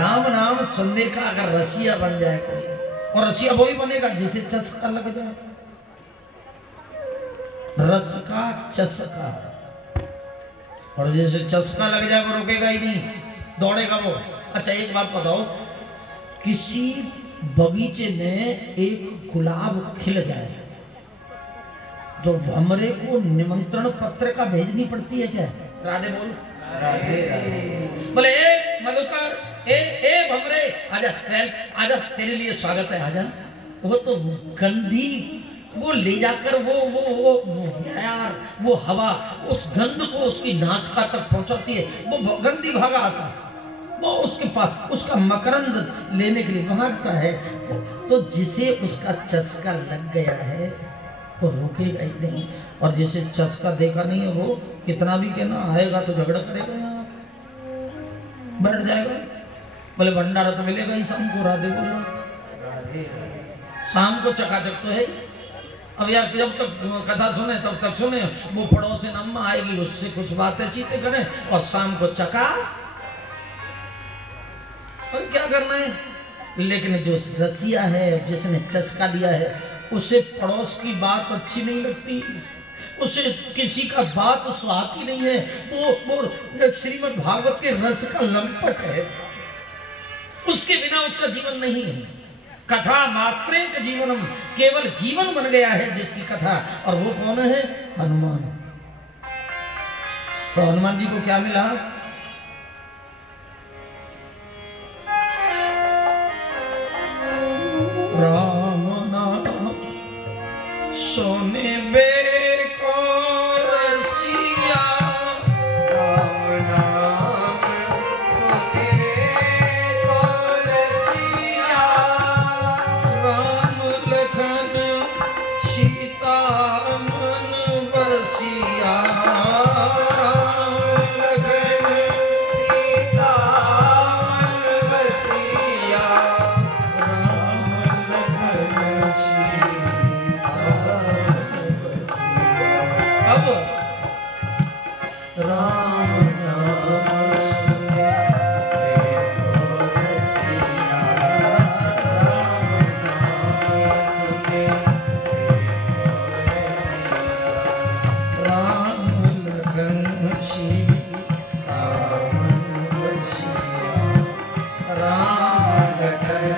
राम नाम सुनने का अगर रसिया बन जाए कोई, और रसिया वही बनेगा जिसे चस्का लग जाए, रस का चस्का, और जैसे चस्का लग जाए वो रुकेगा ही नहीं, दौड़ेगा वो। अच्छा एक बात बताओ, किसी बगीचे में एक गुलाब खिल जाए तो भमरे को निमंत्रण पत्र का भेजनी पड़ती है क्या? राधे बोल। बोले ए मधुकर, ए भमरे, आजा आजा, तेरे लिए स्वागत है, आजा। वो तो गंदी, वो ले जाकर वो यार वो हवा उस गंध को उसकी नासिका तक पहुंचाती है, वो गंदी भागा आता है, वो उसके पास उसका मकरंद लेने के लिए भागता है। तो जिसे उसका चस्का लग गया है वो रुकेगा ही नहीं, और जिसे चस्का देखा नहीं है वो कितना भी कहना आएगा तो झगड़ा करेगा, यहाँ बैठ जाएगा। बोले भंडारा तो मिलेगा ही शाम को, राधे बोलो, शाम को चकाचक तो है। अब यार जब तक कथा सुने तब तक सुने, वो पड़ोसिन अम्मा आएगी उससे कुछ बातें चीतें करें, और शाम को चका, और क्या करना है। लेकिन जो रसिया है, जिसने चस्का लिया है, उसे पड़ोस की बात अच्छी नहीं लगती, उसे किसी का बात सुहाती नहीं है, वो श्रीमद् भागवत के रस का लंपट है, उसके बिना उसका जीवन नहीं है। कथा मात्रे का जीवनम, केवल जीवन बन गया है जिसकी कथा, और वो कौन है? हनुमान। तो हनुमान जी को क्या मिला? राम नाम सोने बे को रसिया, राम नाम सोने को रसिया, राम लखन सीता मन बसिया, राम लखन सीता मन बसिया, राम नाम सुने को रसिया, राम नाम सुने राम लखन सीता मन बसिया, राम लखन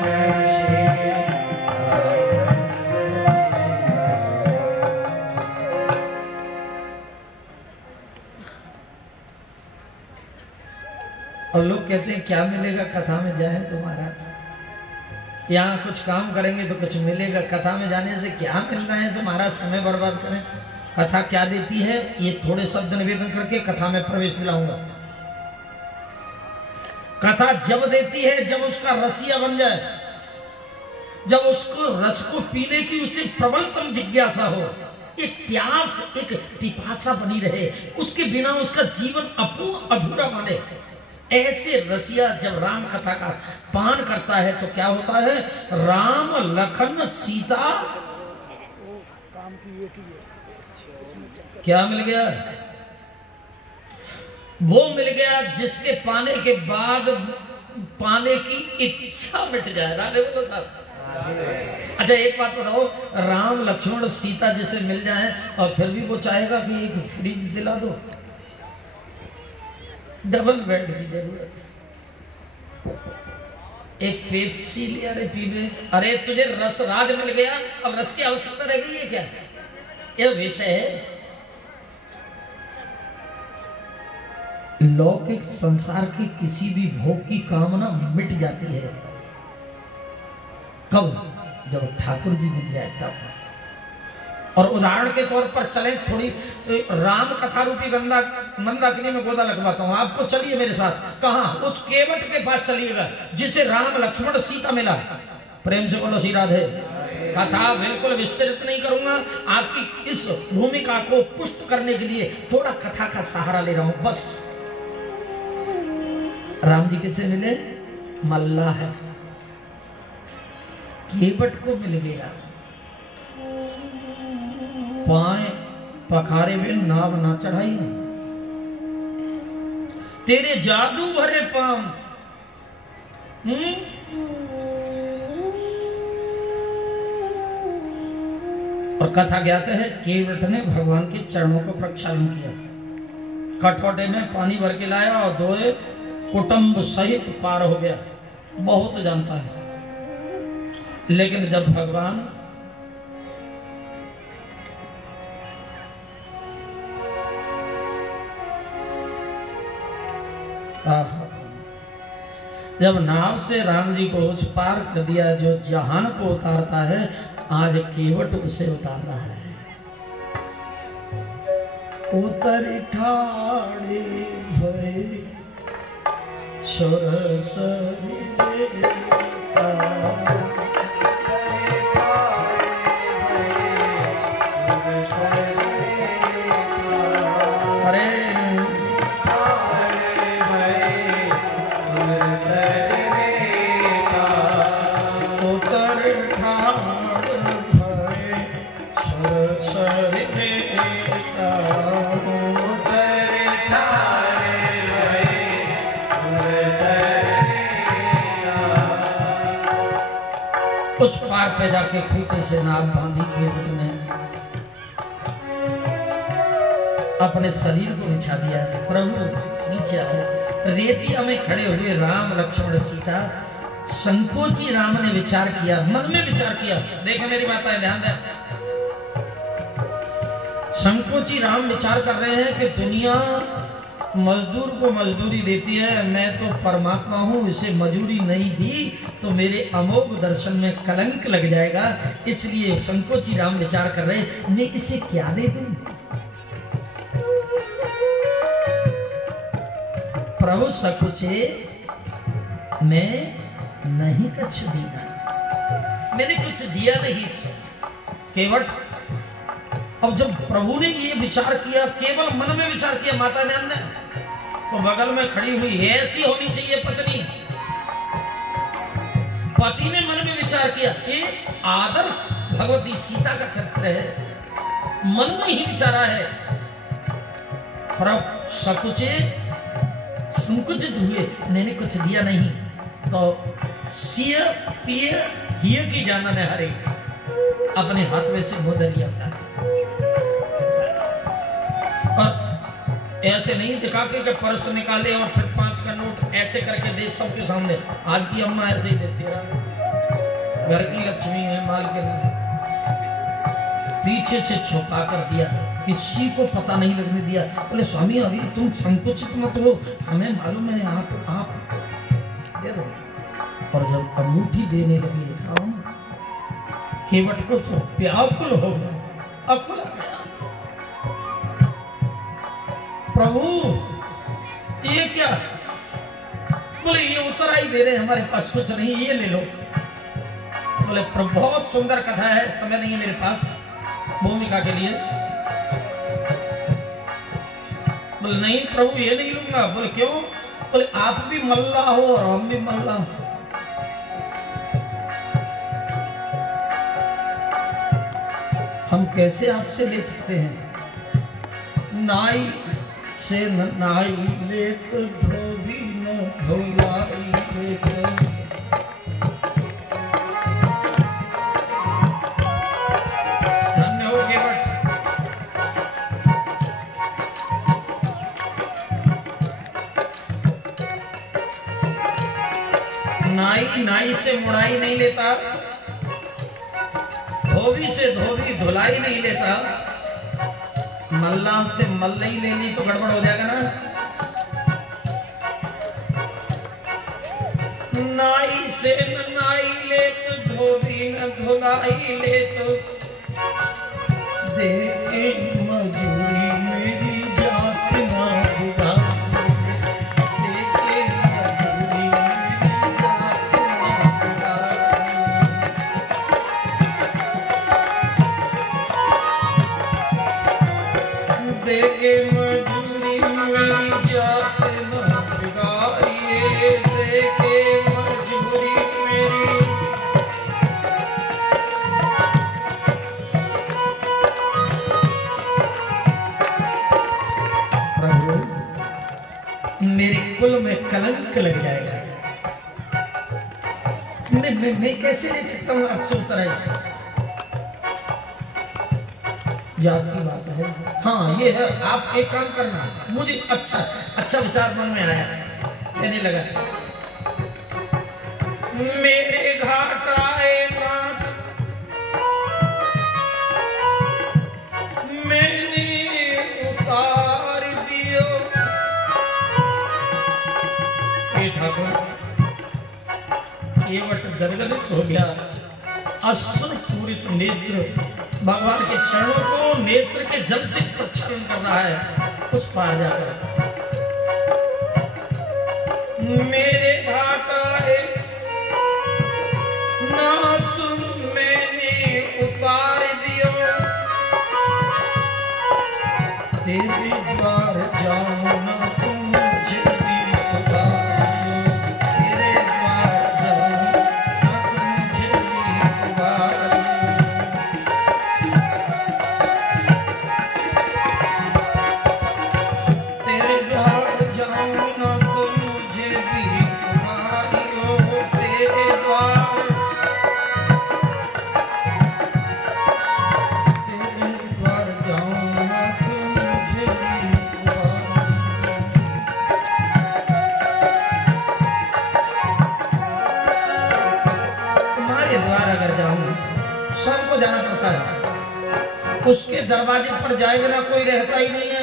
और लोग कहते हैं क्या मिलेगा कथा में जाए तो महाराज, यहाँ कुछ काम करेंगे तो कुछ मिलेगा, कथा में जाने से क्या मिलना है जो महाराज समय बर्बाद करें। कथा क्या देती है ये थोड़े शब्द निवेदन करके कथा में प्रवेश दिलाऊंगा। कथा जब देती है जब उसका रसिया बन जाए, जब उसको रस को पीने की उसे प्रबलतम जिज्ञासा हो, एक प्यास एक पिपासा बनी रहे, उसके बिना उसका जीवन अपूर्ण अधूरा माने। ऐसे रसिया जब राम कथा का पान करता है तो क्या होता है? राम लखन सीता क्या मिल गया? वो मिल गया जिसके पाने के बाद पाने की इच्छा मिट जाए। राधे बोलो साहब। अच्छा एक बात बताओ, राम लक्ष्मण सीता जिसे मिल जाए और फिर भी वो चाहेगा कि एक फ्रिज दिला दो, डबल बेड की जरूरत, एक पेप्सी लिया रे पीबे, अरे तुझे रस राज मिल गया, अब रस की आवश्यकता रह गई है क्या? यह विषय है। लौकिक संसार की किसी भी भोग की कामना मिट जाती है कब? जब ठाकुर जी मिल जाए तब। और उदाहरण के तौर पर चले, थोड़ी राम कथा रूपी गंदा मंदाकिनी में गोदा लगवाता हूं आपको, चलिए मेरे साथ। कहां? उस केवट के पास चलिएगा जिसे राम लक्ष्मण सीता मिला। प्रेम से बोलो श्री राधे। कथा बिल्कुल विस्तृत नहीं करूंगा, आपकी इस भूमिका को पुष्ट करने के लिए थोड़ा कथा का सहारा ले रहा हूं बस। राम जी किससे मिले? मल्लाह है, केवट को मिल गया, पाए पखारे में नाव ना चढ़ाई, तेरे जादू भरे पांव और कथा ज्ञात है केवट ने भगवान के चरणों को प्रक्षालन किया, कटोटे में पानी भर के लाया और धोए, कुटुंब सहित पार हो गया। बहुत जानता है, लेकिन जब भगवान जब नाव से राम जी को उस पार कर दिया, जो जहान को उतारता है, आज केवट उसे उतार रहा है। उतर ठाड़े भय सरस उस पार पे जाके खूटे से नाव बांधी केवट ने अपने शरीर को बिछा दिया। प्रभु नीचे आए, रेतिया में खड़े हुए राम लक्ष्मण सीता, संकोची राम ने विचार किया, मन में विचार किया। देखो मेरी माताएं ध्यान दें, संकोची राम विचार कर रहे हैं कि दुनिया मजदूर को मजदूरी देती है, मैं तो परमात्मा हूँ, इसे मजूरी नहीं दी तो मेरे अमोघ दर्शन में कलंक लग जाएगा। इसलिए संकोची राम विचार कर रहे, मैं इसे क्या दे दूं? प्रभु सकुचे मैं नहीं कुछ दिया, मैंने कुछ दिया नहीं केवट। अब जब प्रभु ने ये विचार किया, केवल मन में विचार किया, माता ने अंदर, तो बगल में खड़ी हुई ऐसी होनी चाहिए पत्नी। पति ने मन में विचार किया, ये आदर्श भगवती सीता का चरित्र है, मन में ही विचारा है। प्रभु सकुचे संकुचित हुए, मैंने कुछ दिया नहीं, तो सिय पिय हिय की जाना ने हरे, अपने हाथ में से मुदरिया और ऐसे नहीं दिखा के पर्स निकाले और फिर 5 का नोट ऐसे करके दे सबके सामने। आज की अम्मा ऐसे ही देती है, घर की लक्ष्मी है, मालकिन है। पीछे से छुपा कर दिया, किसी को पता नहीं लगने दिया। बोले स्वामी अभी तुम संकुचित मत हो, हमें मालूम है आप दे दो। और जब अंगूठी देने लगे राम, केवट को तो व्याकुल हो गया, अकुल आ गया। प्रभु ये क्या? बोले ये उतराई दे रहे, हमारे पास कुछ नहीं, ये ले लो। बोले प्रभु बहुत सुंदर कथा है, समय नहीं है मेरे पास भूमिका के लिए। बोले नहीं प्रभु ये नहीं लूंगा। बोले क्यों? बोले आप भी मल्ला हो और हम भी मल्ला। हम कैसे आपसे ले सकते हैं? नाई से नाई ले तो धोबी न धोलाई ले तो। धन्य हो केवट। नाई नाई से मुड़ाई नहीं लेता, धोबी से धोबी धुलाई नहीं लेता, मल्ला से मल्लई ले ली तो गड़बड़ हो जाएगा ना। नाई से न नाई ले तो धोबी न धुलाई ले तो, दे मजूरी मेरी जात ना बुढ़ा, दे मजूरी मेरी जात ना बुढ़ा, देके मजूरी मेरी जात न बिगाड़िए, देके मजूरी मेरी। प्रभु मेरे कुल में कलंक लग जाएगा। मैं कैसे ले सकता हूँ आपसे उतर आई? जात की बात है। हाँ ये है, आप एक काम करना, मुझे अच्छा विचार मन में आया, कहने लगा मेरे घाट आए नाथ मैंने उतार दियो। ये ठाकुर केवट गदगदित हो गया, अश्रु पूरित नेत्र भगवान के चरणों को नेत्र के जल से प्रक्षालन कर रहा है। उस पार जाकर मेरे घाट आए नाथ मैंने उतार दियो, तेरे द्वार जाऊं ना तुम मुझे भी पुकारो, तेरे द्वार जाऊं ना तुम मुझे भी पुकारो। तेरे द्वार जाऊं ना तुम मुझे भी पुकारो, तेरे द्वार जाऊं ना तुम मुझे भी पुकारो। तुम्हारे द्वार अगर जाऊं, सबको जाना पड़ता है, उसके दरवाजे पर जाए बिना कोई रहता ही नहीं है।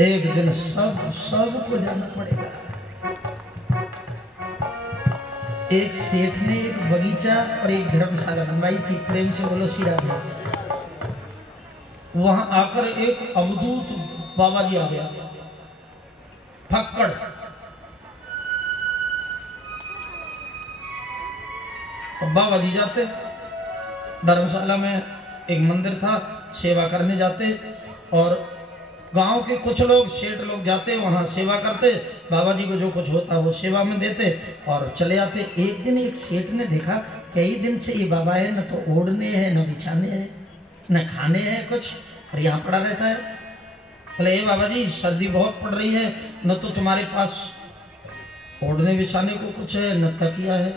एक दिन सबको जाना पड़ेगा। एक सेठ ने एक बगीचा और एक धर्मशाला बनवाई थी, प्रेम से बोलो श्री राधे। वहां आकर एक अवधूत बाबा जी आ गया, फक्कड़। बाबा जी जाते धर्मशाला में, एक मंदिर था, सेवा करने जाते, और गांव के कुछ लोग सेठ लोग जाते वहां सेवा करते, बाबा जी को जो कुछ होता वो सेवा में देते और चले आते। एक दिन एक सेठ ने देखा कई दिन से ये बाबा है, न तो ओढ़ने हैं न बिछाने हैं न खाने हैं कुछ, और यहाँ पड़ा रहता है। बोले ये बाबा जी सर्दी बहुत पड़ रही है, न तो तुम्हारे पास ओढ़ने बिछाने को कुछ है न तकिया है,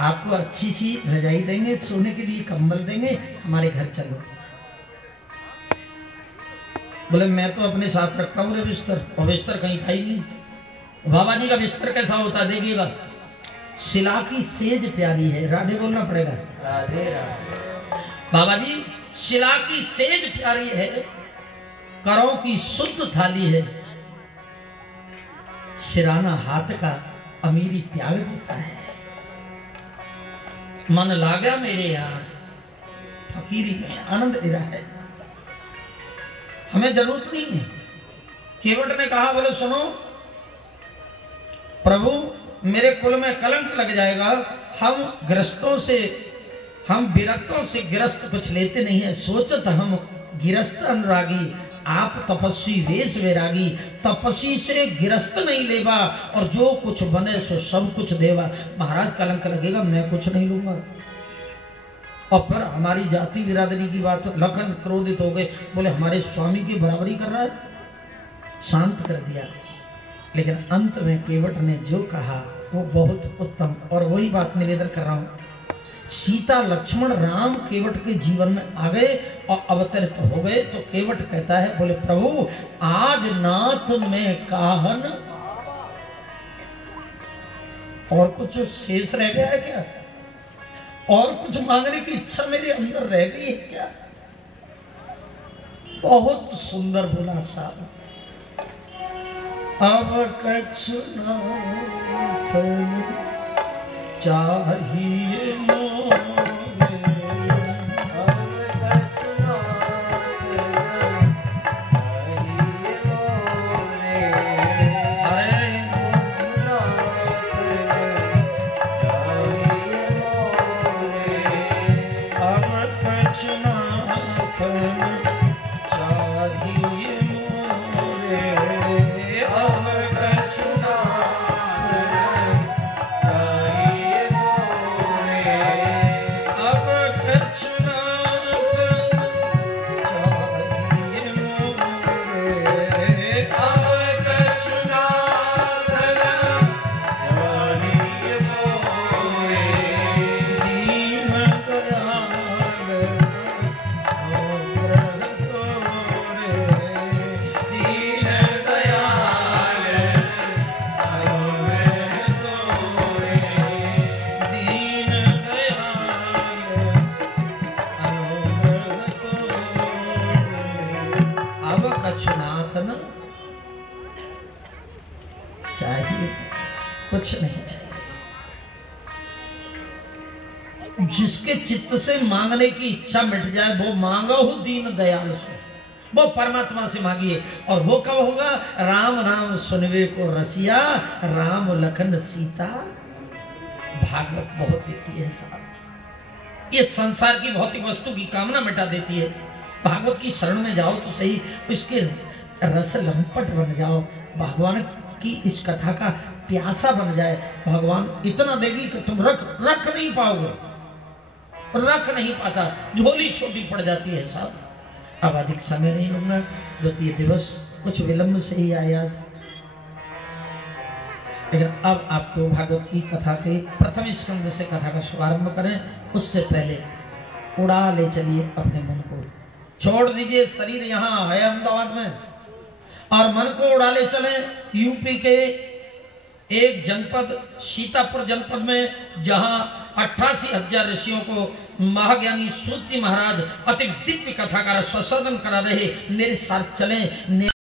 आपको अच्छी सी रजाई देंगे, सोने के लिए कंबल देंगे, हमारे घर चलो। बोले मैं तो अपने साथ रखता हूँ रे बिस्तर, और बिस्तर कहीं था ही नहीं। बाबा जी का बिस्तर कैसा होता है देखिएगा, शिला की सेज प्यारी है, राधे बोलना पड़ेगा, राधे राधे। बाबा जी शिला की सेज प्यारी है, करों की शुद्ध थाली है, सिराना हाथ का अमीरी त्याग देता है। मन लागा मेरे यहाँ फकीरी में आनंद दे रहा है, हमें जरूरत नहीं है। केवट ने कहा बोले सुनो प्रभु मेरे कुल में कलंक लग जाएगा, हम गृहस्थों से, हम विरक्तों से गिरस्त कुछ लेते नहीं है, सोचत हम गिरस्त अनुरागी, आप तपस्वी वेश वैरागी, तपस्वी से गिरस्त नहीं लेवा, और जो कुछ बने सो सब कुछ देवा। महाराज कलंक लगेगा, मैं कुछ नहीं लूंगा। और फिर हमारी जाति बिरादरी की बात, लखन क्रोधित हो गए, बोले हमारे स्वामी की बराबरी कर रहा है, शांत कर दिया। लेकिन अंत में केवट ने जो कहा वो बहुत उत्तम, और वही बात निवेदन कर रहा हूं। सीता लक्ष्मण राम केवट के जीवन में आ गए और अवतरित हो गए, तो केवट कहता है बोले प्रभु आज नाथ में काहन, और कुछ शेष रह गया है क्या, और कुछ मांगने की इच्छा मेरे अंदर रह गई है क्या? बहुत सुंदर बोला साहब। अब कछु नाथ चाहिए मोरे, अब कछु नाथ चाहिए मोरे, अरे नाथ चाहिए मोरे, अब कछु नाथ चाहिए मोरे, अब कछु नाथ चाहिए मोरे। चाहिए कुछ नहीं चाहिए। जिसके चित्त से मांगने की इच्छा मिट जाए वो मांगो हो दीन दयाल से, वो परमात्मा से मांगिए। और वो कब होगा? राम नाम सुनवे को रसिया, राम लखन सीता। भागवत बहुत देती है साहब, ये संसार की भौतिक वस्तु की कामना मिटा देती है। भागवत की शरण में जाओ तो सही, उसके रस लंपट बन जाओ, भगवान की इस कथा का प्यासा बन जाए। भगवान इतना देगी कि तुम रख नहीं पाओगे, रख नहीं पाता, झोली छोटी पड़ जाती है साहब। अब अधिक समय नहीं लूंगा, द्वितीय दिवस कुछ विलंब से ही आए आज, लेकिन अब आपको भागवत की कथा के प्रथम स्कंद से कथा का शुभारंभ करें। उससे पहले उड़ा ले चलिए अपने मन को, छोड़ दीजिए शरीर यहाँ है अहमदाबाद में, और मन को उड़ा ले चले यूपी के एक जनपद सीतापुर जनपद में, जहां 88,000 ऋषियों को महाज्ञानी सूत जी महाराज अति दिव्य कथा का स्वसदन करा रहे। मेरे साथ चलें।